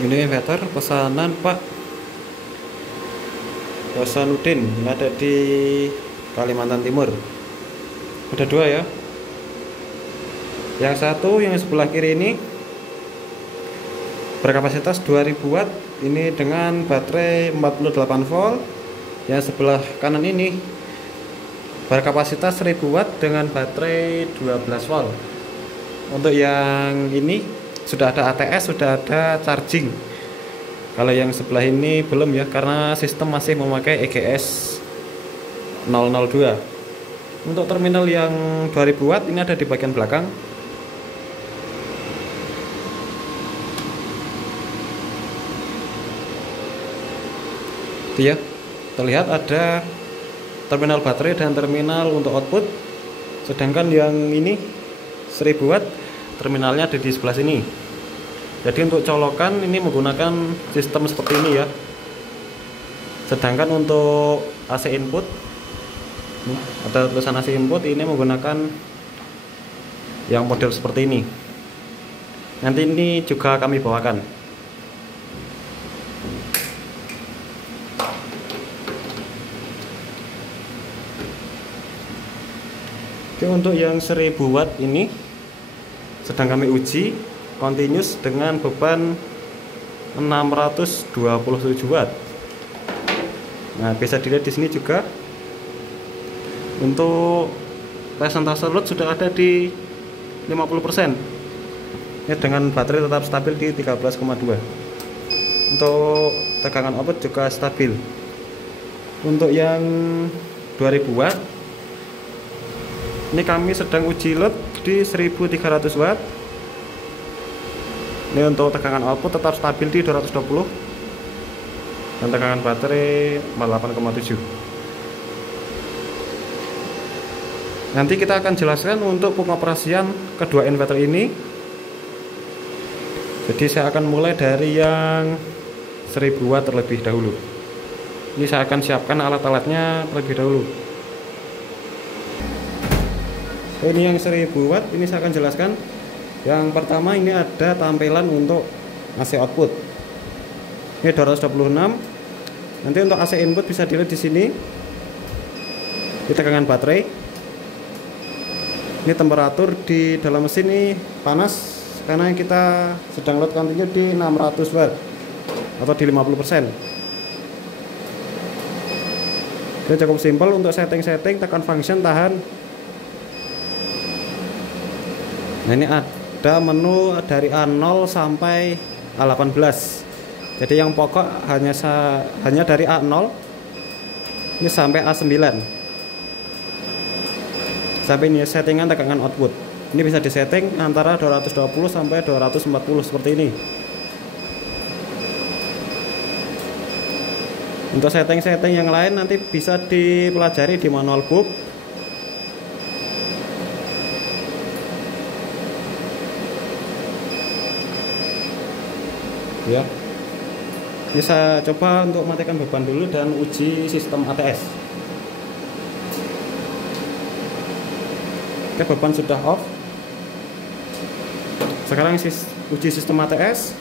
Ini inverter pesanan Pak Hasanuddin, ada di Kalimantan Timur. Ada dua ya. Yang satu yang sebelah kiri ini berkapasitas 2000 watt, ini dengan baterai 48 volt. Yang sebelah kanan ini berkapasitas 1000 watt dengan baterai 12 volt. Untuk yang ini sudah ada ATS, sudah ada charging. Kalau yang sebelah ini belum ya, karena sistem masih memakai EGS 002. Untuk terminal yang 2000 watt ini ada di bagian belakang. Itu ya, terlihat ada terminal baterai dan terminal untuk output. Sedangkan yang ini 1000 watt terminalnya ada di sebelah sini. Jadi untuk colokan ini menggunakan sistem seperti ini ya. Sedangkan untuk AC input, ada tulisan AC input, ini menggunakan yang model seperti ini. Nanti ini juga kami bawakan. Oke, untuk yang 1000 watt ini sedang kami uji continuous dengan beban 627 watt. Nah, bisa dilihat di sini juga untuk persentase load sudah ada di 50%. Ini dengan baterai tetap stabil di 13,2. Untuk tegangan output juga stabil. Untuk yang 2000 watt ini kami sedang uji load di 1300 watt. Ini untuk tegangan output tetap stabil di 220 dan tegangan baterai 8,7. Nanti kita akan jelaskan untuk pengoperasian kedua inverter ini. Jadi saya akan mulai dari yang 1000 watt terlebih dahulu. Ini saya akan siapkan alat-alatnya terlebih dahulu. Ini yang 1000 watt, ini saya akan jelaskan. Yang pertama ini ada tampilan untuk AC output. Ini 226. Nanti untuk AC input bisa dilihat di sini. Ini tegangan baterai. Ini temperatur di dalam mesin ini panas karena kita sedang load continue di 600 watt atau di 50%. Ini cukup simpel. Untuk setting-setting, tekan function, tahan. Nah, ini ada menu dari A0 sampai A18. Jadi yang pokok hanya dari A0 ini sampai A9. Sampai ini settingan tegangan output. Ini bisa disetting antara 220 sampai 240 seperti ini. Untuk setting-setting yang lain nanti bisa dipelajari di manual book. Ya, ini saya coba untuk matikan beban dulu dan uji sistem ATS. Oke, beban sudah off. Sekarang uji sistem ATS.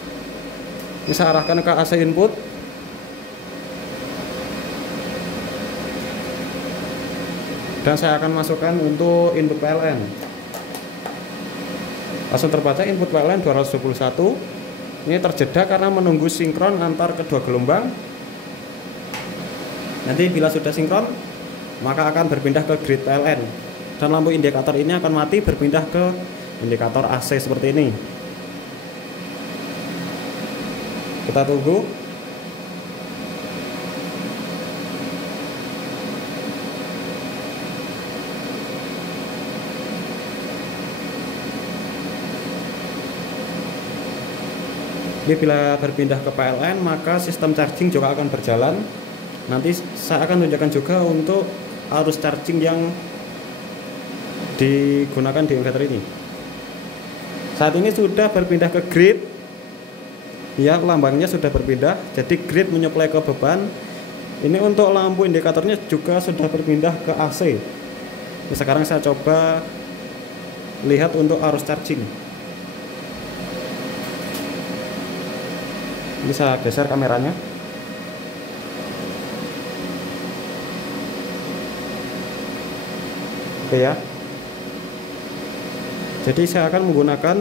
Ini saya arahkan ke AC input. Dan saya akan masukkan untuk input PLN. Langsung terbaca input PLN 221. Ini terjeda karena menunggu sinkron antar kedua gelombang. Nanti bila sudah sinkron, maka akan berpindah ke grid PLN. Dan lampu indikator ini akan mati, berpindah ke indikator AC seperti ini. Kita tunggu. Ini bila berpindah ke PLN, maka sistem charging juga akan berjalan. Nanti saya akan tunjukkan juga untuk arus charging yang digunakan di inverter ini. Saat ini sudah berpindah ke grid. Ya, lambangnya sudah berpindah. Jadi grid menyuplai ke beban. Ini untuk lampu indikatornya juga sudah berpindah ke AC. Nah, sekarang saya coba lihat untuk arus charging. Ini saya geser kameranya. Oke ya. Jadi saya akan menggunakan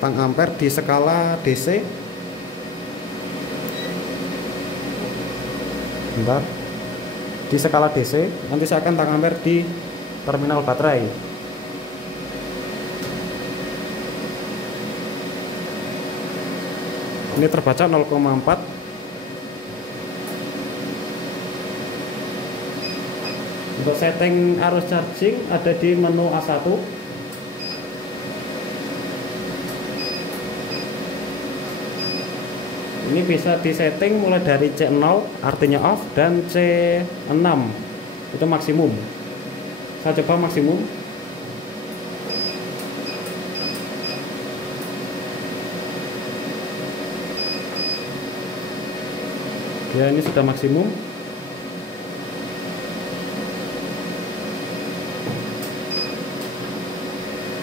tang ampere di skala DC. Bentar. Di skala DC, nanti saya akan tang ampere di terminal baterai. Ini terbaca 0,4. Untuk setting arus charging ada di menu A1. Ini bisa disetting mulai dari C0 artinya off dan C6 itu maksimum. Saya coba maksimum. Ya, ini sudah maksimum.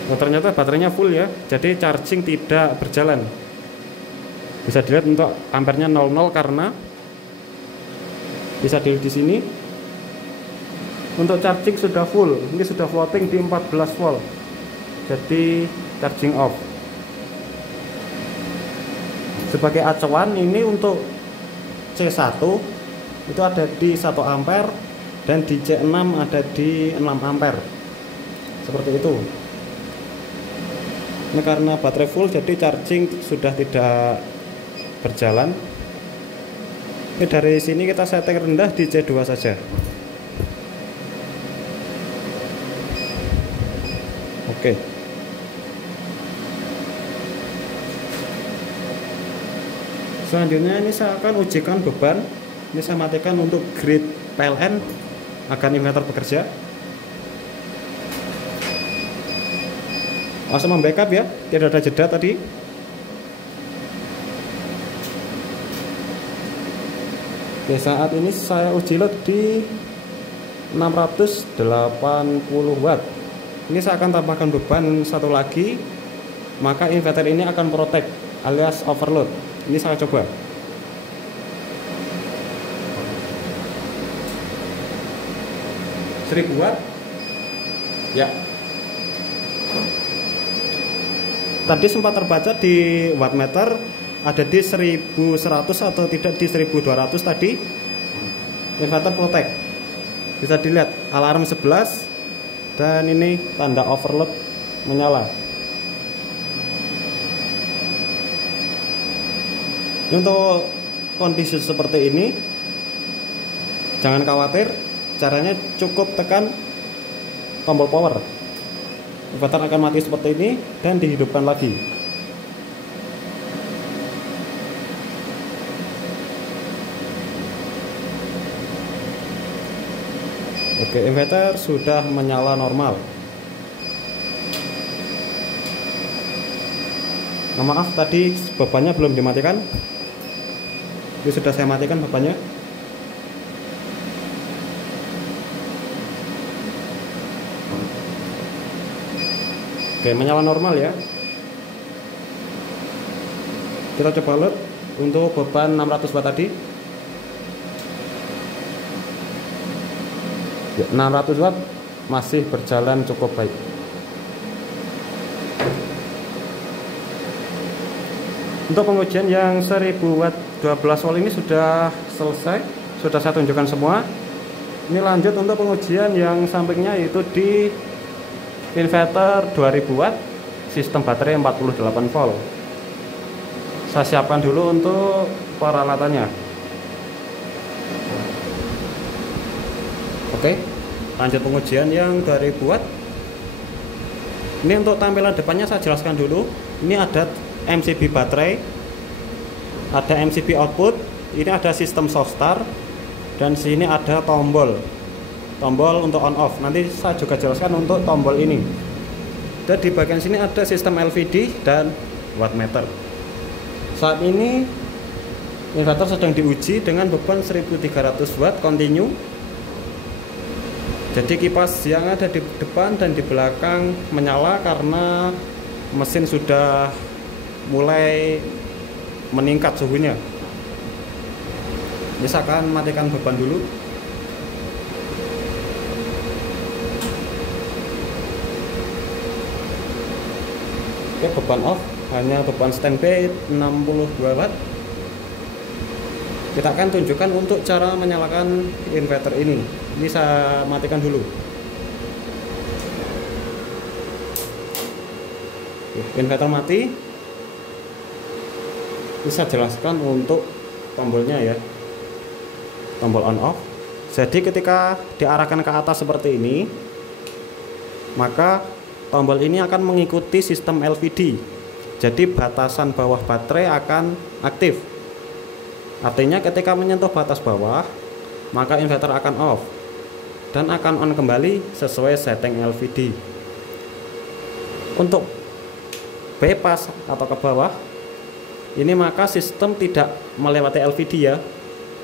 Oh, ternyata baterainya full ya, jadi charging tidak berjalan. Bisa dilihat untuk ampernya 00 karena bisa dilihat di sini. Untuk charging sudah full, ini sudah floating di 14 volt. Jadi charging off. Sebagai acuan ini untuk C1 itu ada di 1 ampere dan di C6 ada di 6 ampere. Seperti itu. Ini karena baterai full jadi charging sudah tidak berjalan. Ini dari sini kita setting rendah di C2 saja. Oke. Selanjutnya ini saya akan ujikan beban. Ini saya matikan untuk grid PLN agar inverter bekerja. Langsung membackup ya, tidak ada jeda tadi. Oke, saat ini saya uji load di 680 watt. Ini saya akan tambahkan beban satu lagi, maka inverter ini akan protect alias overload. Ini saya coba. Seribu watt. Ya. Tadi sempat terbaca di wattmeter ada di 1100 atau tidak di 1200 tadi. Inverter protect. Bisa dilihat alarm 11 dan ini tanda overload menyala. Untuk kondisi seperti ini jangan khawatir, caranya cukup tekan tombol power, inverter akan mati seperti ini dan dihidupkan lagi. Oke, inverter sudah menyala normal. Nah, maaf tadi bebannya belum dimatikan. Ini sudah saya matikan bebannya. Oke, menyala normal ya. Kita coba load untuk beban 600 watt tadi. Ya, 600 watt masih berjalan cukup baik. Untuk pengujian yang 1000 watt 12 volt ini sudah selesai, sudah saya tunjukkan semua. Ini lanjut untuk pengujian yang sampingnya, yaitu di inverter 2000 watt, sistem baterai 48 volt. Saya siapkan dulu untuk peralatannya. Oke, lanjut pengujian yang 2000 watt. Ini untuk tampilan depannya saya jelaskan dulu. Ini ada MCB baterai, ada MCB output, ini ada sistem soft start, dan sini ada tombol untuk on off. Nanti saya juga jelaskan untuk tombol ini. Dan di bagian sini ada sistem LVD dan wattmeter. Saat ini inverter sedang diuji dengan beban 1300 watt continue. Jadi kipas yang ada di depan dan di belakang menyala karena mesin sudah mulai meningkat suhunya. Misalkan matikan beban dulu. Oke, beban off, hanya beban standby 62 watt. Kita akan tunjukkan untuk cara menyalakan inverter ini. Ini saya matikan dulu. Inverter mati. Bisa jelaskan untuk tombolnya ya, tombol on off. Jadi ketika diarahkan ke atas seperti ini, maka tombol ini akan mengikuti sistem LVD. Jadi batasan bawah baterai akan aktif. Artinya ketika menyentuh batas bawah, maka inverter akan off dan akan on kembali sesuai setting LVD. Untuk bypass atau ke bawah, ini maka sistem tidak melewati LVD ya.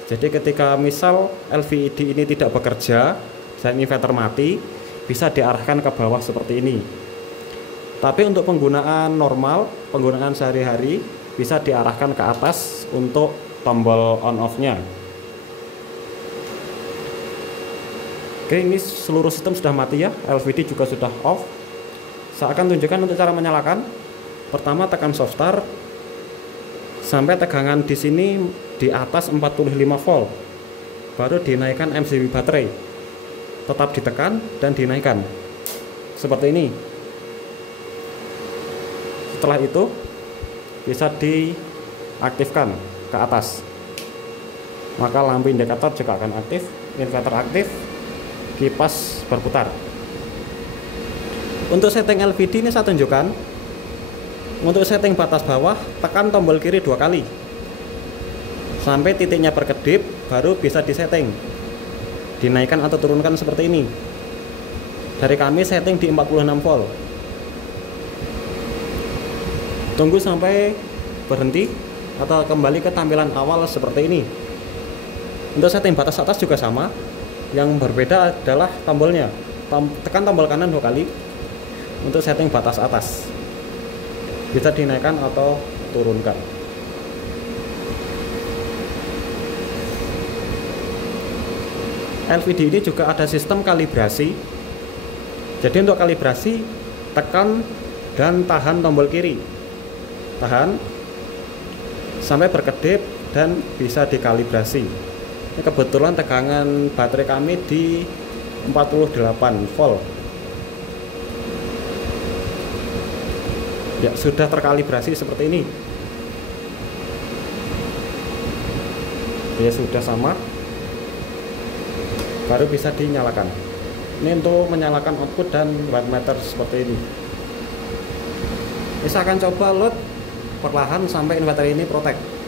Jadi ketika misal LVD ini tidak bekerja dan inverter mati, bisa diarahkan ke bawah seperti ini. Tapi untuk penggunaan normal, penggunaan sehari-hari, bisa diarahkan ke atas untuk tombol on off nya. Oke, ini seluruh sistem sudah mati ya, LVD juga sudah off. Saya akan tunjukkan untuk cara menyalakan. Pertama tekan soft start sampai tegangan di sini di atas 45 volt, baru dinaikkan MCB baterai. Tetap ditekan dan dinaikkan seperti ini. Setelah itu bisa diaktifkan ke atas, maka lampu indikator juga akan aktif, inverter aktif, kipas berputar. Untuk setting LVD ini saya tunjukkan. Untuk setting batas bawah, tekan tombol kiri 2 kali sampai titiknya berkedip, baru bisa disetting, dinaikkan atau turunkan seperti ini. Dari kami setting di 46 volt. Tunggu sampai berhenti atau kembali ke tampilan awal seperti ini. Untuk setting batas atas juga sama. Yang berbeda adalah tombolnya. Tekan tombol kanan 2 kali untuk setting batas atas. Bisa dinaikkan atau turunkan. LVD ini juga ada sistem kalibrasi. Jadi untuk kalibrasi, tekan dan tahan tombol kiri. Tahan sampai berkedip dan bisa dikalibrasi. Ini kebetulan tegangan baterai kami di 48 volt. Ya, sudah terkalibrasi seperti ini. Ya, sudah sama. Baru bisa dinyalakan. Ini untuk menyalakan output dan wattmeter seperti ini. Saya akan coba load perlahan sampai inverter ini protect.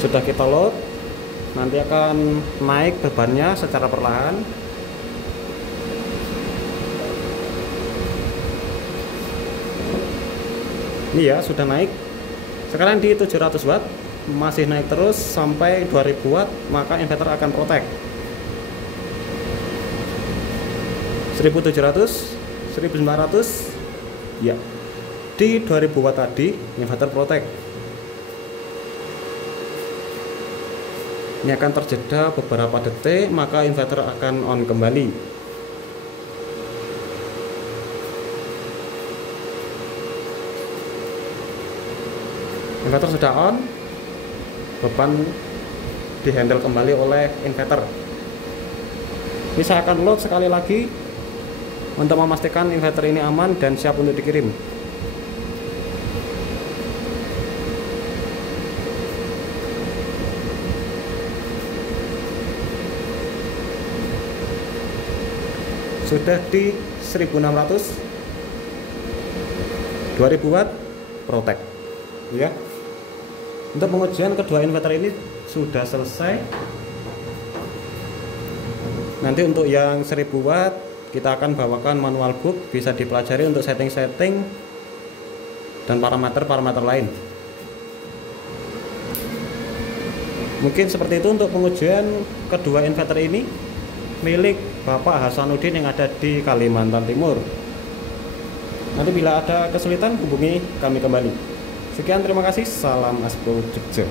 Sudah kita load, nanti akan naik bebannya secara perlahan. Ini ya, sudah naik. Sekarang di 700 watt, masih naik terus sampai 2000 watt, maka inverter akan protect. 1700, 1900, ya. Di 2000 watt tadi, inverter protect. Ini akan terjeda beberapa detik, maka inverter akan on kembali. Inverter sudah on, beban dihandle kembali oleh inverter. Ini saya akan load sekali lagi untuk memastikan inverter ini aman dan siap untuk dikirim. Sudah di 1600, 2000 watt protect ya. Untuk pengujian kedua inverter ini sudah selesai. Nanti untuk yang 1000 watt kita akan bawakan manual book, bisa dipelajari untuk setting-setting dan parameter-parameter lain. Mungkin seperti itu untuk pengujian kedua inverter ini milik Bapak Hasanuddin yang ada di Kalimantan Timur. Nanti bila ada kesulitan hubungi kami kembali. Sekian, terima kasih. Salam Aspro Jogja.